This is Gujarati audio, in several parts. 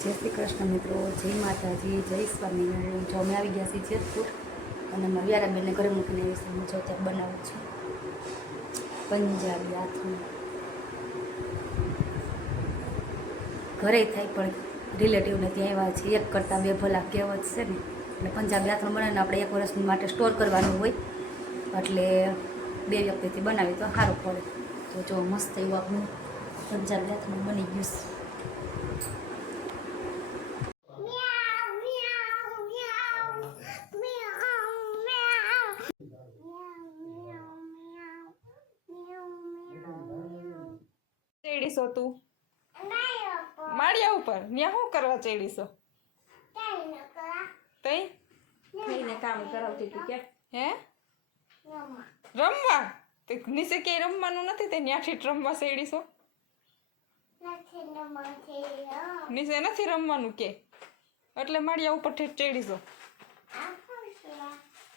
જય શ્રી કૃષ્ણ મિત્રો, જય માતાજી, જય સ્વામિનારાયણ. જો અમે આવી ગયા છીએ જેતપુર અને અમારા વ્યારાબેનને ઘરે મૂકીને આવી છે. હું જો ત્યાં બનાવું છું પંજાબી આથું. ઘરે થાય પણ રિલેટિવને ત્યાં આવ્યા છે. એક કરતાં બે ભલા કહેવત છે ને, એટલે પંજાબી આથું બનાવીને આપણે 1 વર્ષ માટે સ્ટોર કરવાનું હોય, એટલે 2 વ્યક્તિથી બનાવી તો સારું પડે. તો જો મસ્ત એવું આપણું પંજાબી આથું બની ગયું છે. ચેડીસો તું માળિયા ઉપર ત્યાં શું કરવા ચેડીસો? તઈ થઈને કામ કરાવતી હતી કે હે રમવા? તે નીચે ક્યાંય રમવાનું નથી, તે ન્યાથી જ રમવા ચેડીસો? નીચે નથી રમવાનું કે, એટલે માળિયા ઉપર થી ચેડીસો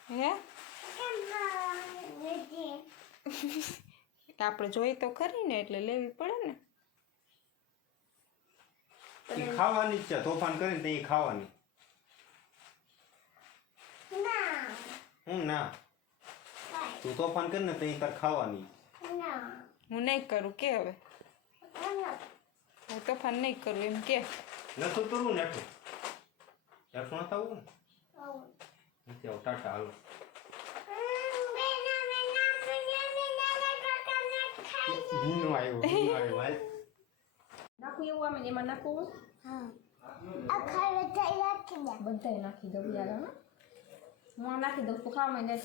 હે? આપણે જોઈ તો ખરી ને, એટલે લેવી પડે ને. ખાવાની છે, તોફાન કરીને તે ખાવાની. હું ના, તું તોફાન કરીને તે તાર ખાવાની. હું નહીં કરું કે, હવે હું તોફાન નહીં કરું એમ કે. નતું કરવું ને એટલું એકસો ન થવું ને નથી. આવું ટાટા હાલો. નાખું એવું આમે એમાં નાખવું. બધાય નાખી દઉં યાર. હું આમ નાખી દઉં તું ખાવા માંડે.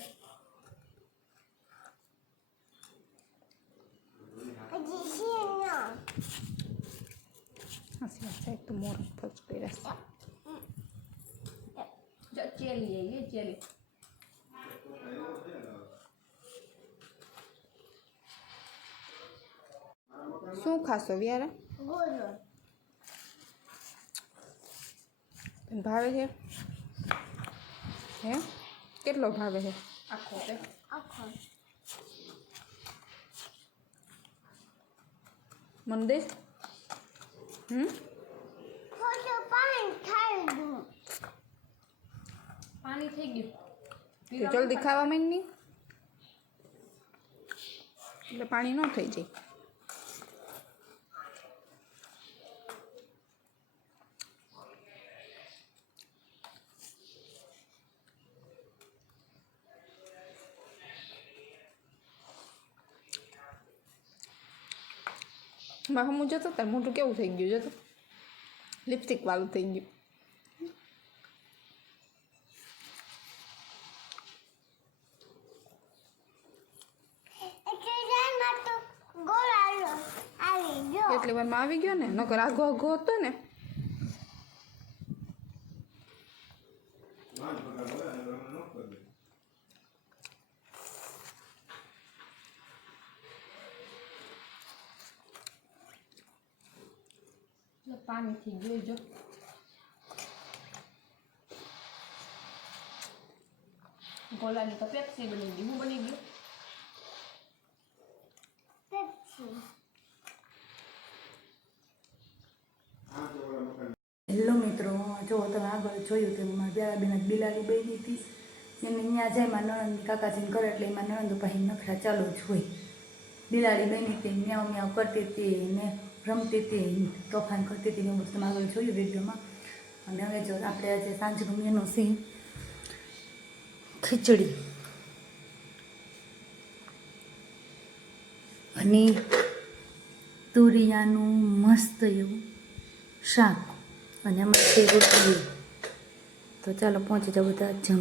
તું મોર ફચ કર્યા ચેલી એ ચેલી શું ખાશો વ્યારા? ભાવે છે હે? કેટલો ભાવે છે? આખો મંદિર પાણી થઈ ગયું. જલ્દી ખાવા માંડ નહીં એટલે પાણી ન થઈ જાય. માં હું જતો તાર મોટું કેવું થઈ ગયું, જતો લિપસ્ટિક વાળું થઈ ગયું. એટલી વારમાં આવી ગયો ને, નકર આઘો આઘો હતો ને. પાણી થઈ ગયું. જો ગોલાની તો પેપ્સી બની ગઈ. હું બની ગયું હેલો મિત્રો, જો તમે આગળ જોયું તેમ વ્યારાબેન બિલાડી બની હતી. એને ત્યાં જાય એમાં નણંદ કાકાજીને કરે, એટલે એમાં નણંદ પાસે નખરા ચાલુ જ હોય. બિલાડી બની હતી, મ્યાઉ મ્યાઉ કરતી હતી ને રમતી હતી, તોફાન કરતી હતી. એવું તમે આગળ જોયું વિડીયોમાં. અને હવે જો આપણે આજે સાંજનું મેનુ છે ખીચડી અને તુરિયાનું મસ્ત એવું શાક અને એમાં છે રોટલી. તો ચાલો પહોંચી જાવ બધા જમ.